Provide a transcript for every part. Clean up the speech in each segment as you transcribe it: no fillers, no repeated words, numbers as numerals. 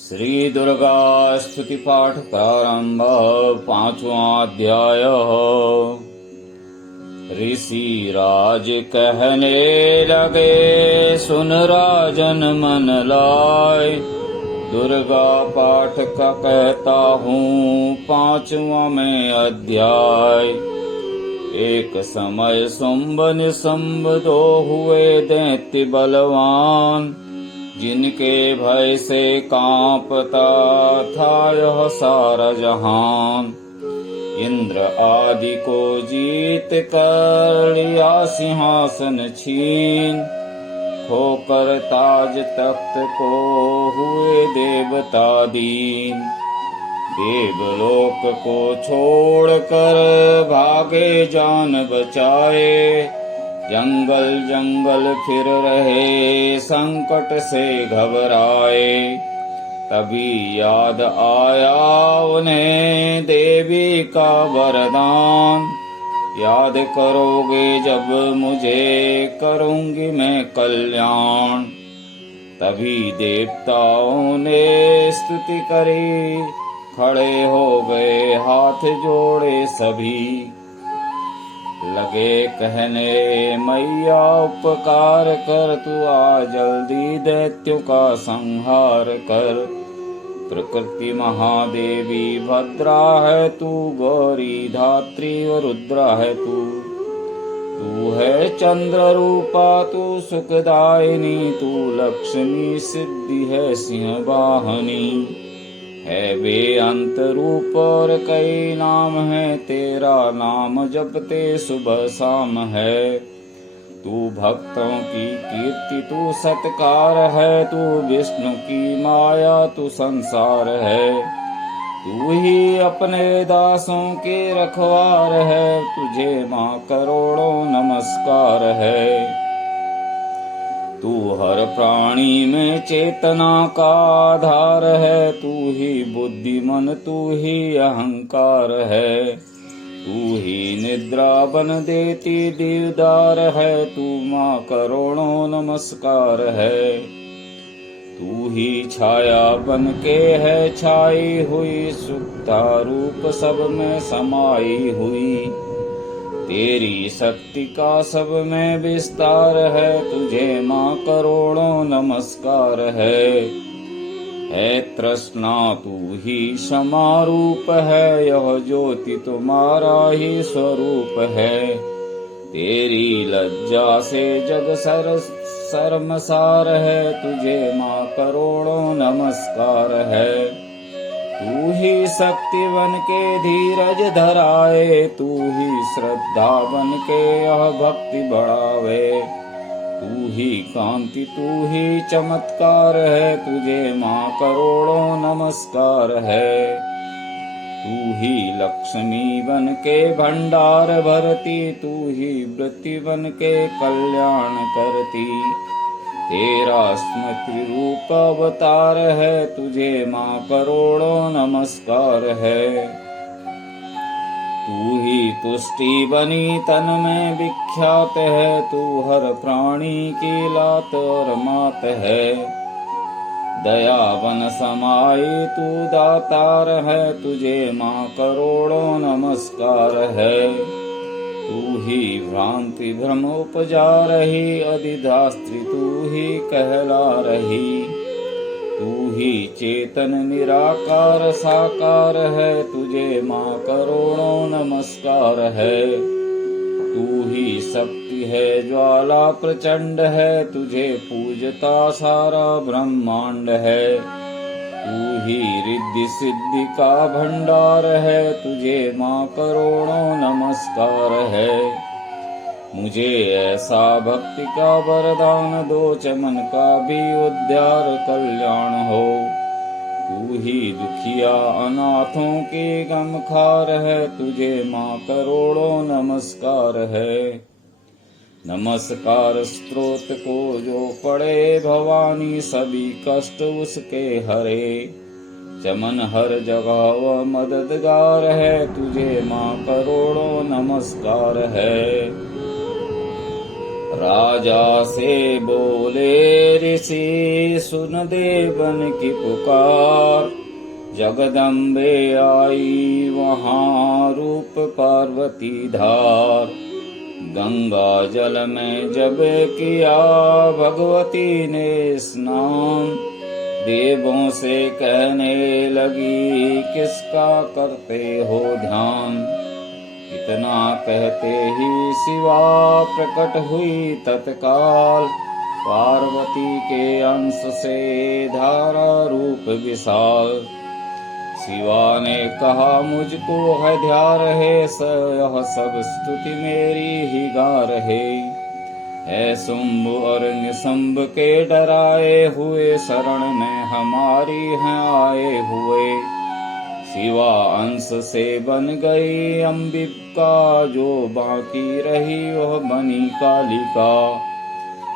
श्री दुर्गा स्तुति पाठ प्रारंभ। 5वां अध्याय। ऋषि राज कहने लगे, सुन राजन मन लाए। दुर्गा पाठ का कहता हूँ 5वां में अध्याय। एक समय शुंभ निशुंभ दो हुए दैत्य बलवान, जिनके भय से कांपता था यह सारा जहान। इंद्र आदि को जीत कर लिया सिंहासन छीन, खोकर ताज तख्त को हुए देवता दीन। देवलोक को छोड़कर भागे जान बचाए, जंगल जंगल फिर रहे संकट से घबराए। तभी याद आया उन्हें देवी का वरदान, याद करोगे जब मुझे करूंगी मैं कल्याण। तभी देवताओं ने स्तुति करी, खड़े हो गए हाथ जोड़े सभी। लगे कहने मैया उपकार कर, तू आ जल्दी दैत्यों का संहार कर। प्रकृति महादेवी भद्रा है तू, गौरी धात्री व रुद्रा है तू। तू है चंद्र रूपा तू सुखदायिनी, तू लक्ष्मी सिद्धि है सिंह वाहनी। है बेअंत रूप और कई नाम है, तेरा नाम जपते सुबह शाम है। तू भक्तों की कीर्ति तू सत्कार है, तू विष्णु की माया तू संसार है। तू ही अपने दासों के रखवार है, तुझे माँ करोड़ों नमस्कार है। तू हर प्राणी में चेतना का आधार है, तू ही बुद्धि मन तू ही अहंकार है। तू ही निद्रा बन देती दीवदार है, तू माँ करोड़ों नमस्कार है। तू ही छाया बन के है छाई हुई, सुखता रूप सब में समाई हुई। तेरी शक्ति का सब में विस्तार है, तुझे माँ करोड़ों नमस्कार है। तृष्णा तू ही क्षमा रूप है, यह ज्योति तुम्हारा ही स्वरूप है। तेरी लज्जा से जग शर्मसार है, तुझे माँ करोड़ों नमस्कार है। तू ही शक्ति बन के धीरज धराए, तू ही श्रद्धा बन के यह भक्ति बढ़ावे। तू ही कांति तू ही चमत्कार है, तुझे माँ करोड़ों नमस्कार है। तू ही लक्ष्मी बन के भंडार भरती, तू ही वृत्ति बन के कल्याण करती। तेरा स्मृति रूप अवतार है, तुझे माँ करोड़ों नमस्कार है। तू ही तुष्टि बनी तन में विख्यात है, तू हर प्राणी की लात और मात है। दयावन समाई तू दातार है, तुझे माँ करोड़ों नमस्कार है। तू ही भ्रांति भ्रम उपजा रही, अधिधास्त्री तू ही कहला रही। तू ही चेतन निराकार साकार है, तुझे माँ करोड़ों नमस्कार है। तू ही शक्ति है ज्वाला प्रचंड है, तुझे पूजता सारा ब्रह्मांड है। तू ही रिद्धि सिद्धि का भंडार है, तुझे माँ करोड़ों नमस्कार है। मुझे ऐसा भक्ति का वरदान दो, चमन का भी उद्धार कल्याण हो। तू ही दुखिया अनाथों के गमखार है, तुझे माँ करोड़ों नमस्कार है। नमस्कार स्त्रोत को जो पढ़े भवानी, सभी कष्ट उसके हरे। चमन हर जगह वह मददगार है, तुझे माँ करोड़ों नमस्कार है। राजा से बोले ऋषि, सुन देवन की पुकार। जगदम्बे आई वहाँ रूप पार्वती धार। गंगा जल में जब किया भगवती ने स्नान, देवों से कहने लगी किसका करते हो ध्यान। इतना कहते ही शिवा प्रकट हुई तत्काल, पार्वती के अंश से धारा रूप विशाल। शिवा ने कहा मुझको है ध्यान रहे, यह सब स्तुति मेरी ही गा रहे। है शुंभ और निशंभ के डराए हुए, शरण में हमारी हैं आए हुए। शिवा अंश से बन गई अंबिका, जो बाकी रही वह बनी कालिका।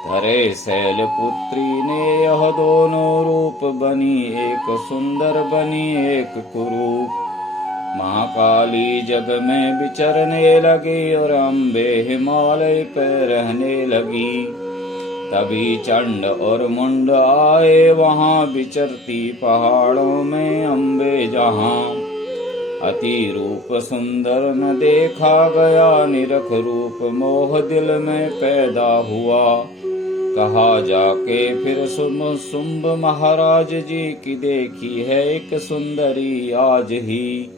धरे शैलपुत्री ने यह दोनों रूप बनी, एक सुंदर बनी एक कुरूप। महाकाली जग में विचरने लगी और अम्बे हिमालय पे रहने लगी। तभी चंड और मुंड आए वहाँ, विचरती पहाड़ों में अम्बे जहाँ। अति रूप सुंदर न देखा गया, निरख रूप मोह दिल में पैदा हुआ। कहा जाके फिर शुंभ महाराज जी की, देखी है एक सुंदरी आज ही।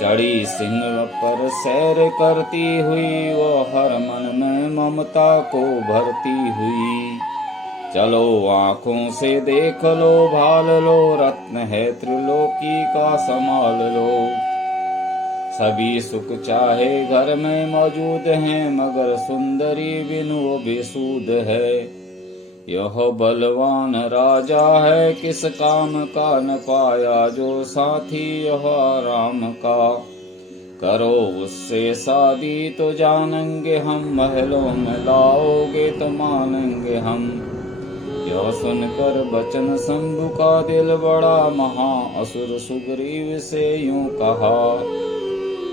चढ़ी सिंह पर सैर करती हुई, वो हर मन में ममता को भरती हुई। चलो आँखों से देख लो भाल लो, रत्न है त्रिलोकी का संभाल लो। सभी सुख चाहे घर में मौजूद हैं, मगर सुंदरी बिनु वो बेसूद है। यह बलवान राजा है, किस काम का न पाया जो साथी यह राम का। करो उससे शादी तो जानेंगे हम, महलों में लाओगे तो मानेंगे हम। यह सुनकर बचन शंभु का दिल बड़ा महा, असुर सुग्रीव से यूं कहा।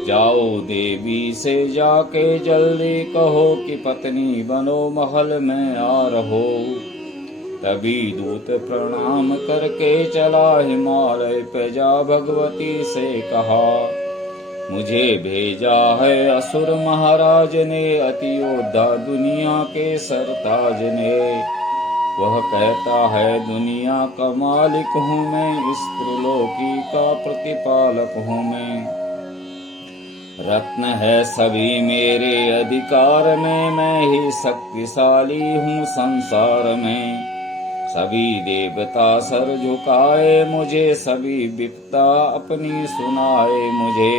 जाओ देवी से जाके जल्दी कहो कि पत्नी बनो महल में आ रहो। तभी दूत प्रणाम करके चला हिमालय पे जा भगवती से कहा। मुझे भेजा है असुर महाराज ने, अति योद्धा दुनिया के सरताज ने। वह कहता है दुनिया का मालिक हूँ मैं, इस त्रिलोकी का प्रतिपालक हूँ मैं। रत्न है सभी मेरे अधिकार में, मैं ही शक्तिशाली हूँ संसार में। सभी देवता सर झुकाए मुझे, सभी विपदा अपनी सुनाए मुझे।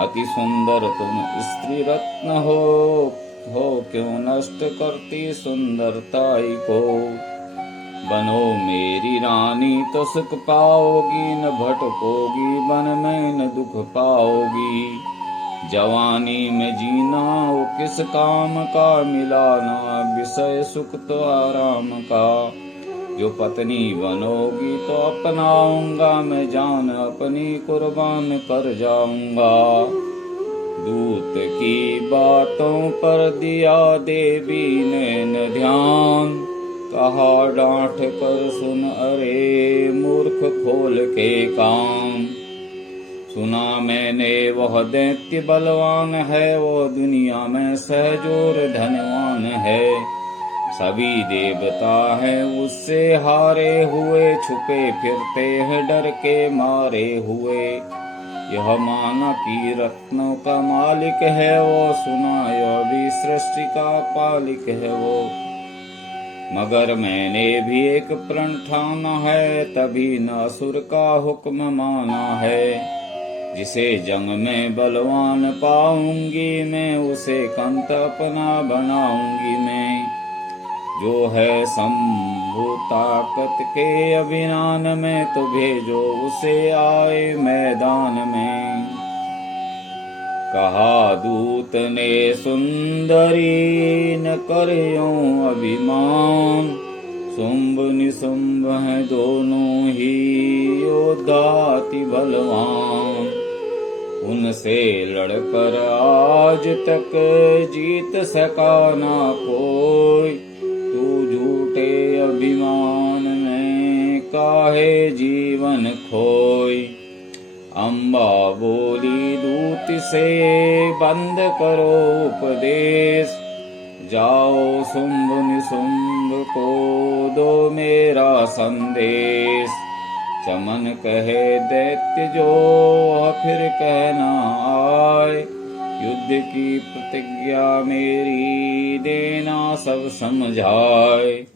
अति सुंदर तुम स्त्री रत्न हो क्यों नष्ट करती सुंदरताई को। बनो मेरी रानी तो सुख पाओगी, न भटकोगी वन में न दुख पाओगी। जवानी में जीना वो किस काम का, मिलाना विषय सुख तो आराम का। जो पत्नी बनोगी तो अपनाऊंगा मैं, जान अपनी कुर्बान कर जाऊंगा। दूत की बातों पर दिया देवी ने न ध्यान, कहा डांट कर सुन अरे मूर्ख खोल के कान। सुना मैंने वह दैत्य बलवान है, वो दुनिया में सहजोर धनवान है। सभी देवता हैं उससे हारे हुए, छुपे फिरते हैं डर के मारे हुए। यह माना कि रत्नों का मालिक है वो, सुना यह भी सृष्टि का पालिक है वो। मगर मैंने भी एक प्रण ठाना है, तभी न असुर का हुक्म माना है। जिसे जंग में बलवान पाऊंगी मैं, उसे कंत अपना बनाऊंगी मैं। जो है शंभु ताकत के अभिमान में, तो भेजो उसे आए मैदान में। कहा दूत ने सुंदरी न करियो अभिमान, शुंभ निशुंभ हैं दोनों ही योद्धा अति बलवान। उनसे लड़कर आज तक जीत सका ना कोई। तू झूठे अभिमान में काहे जीवन खोई। अम्बा बोली दूत से बंद करो उपदेश, जाओ शुंभ निशुंभ को दो मेरा संदेश। चमन कहे दैत्य जो फिर कहना आए, युद्ध की प्रतिज्ञा मेरी देना सब समझाए।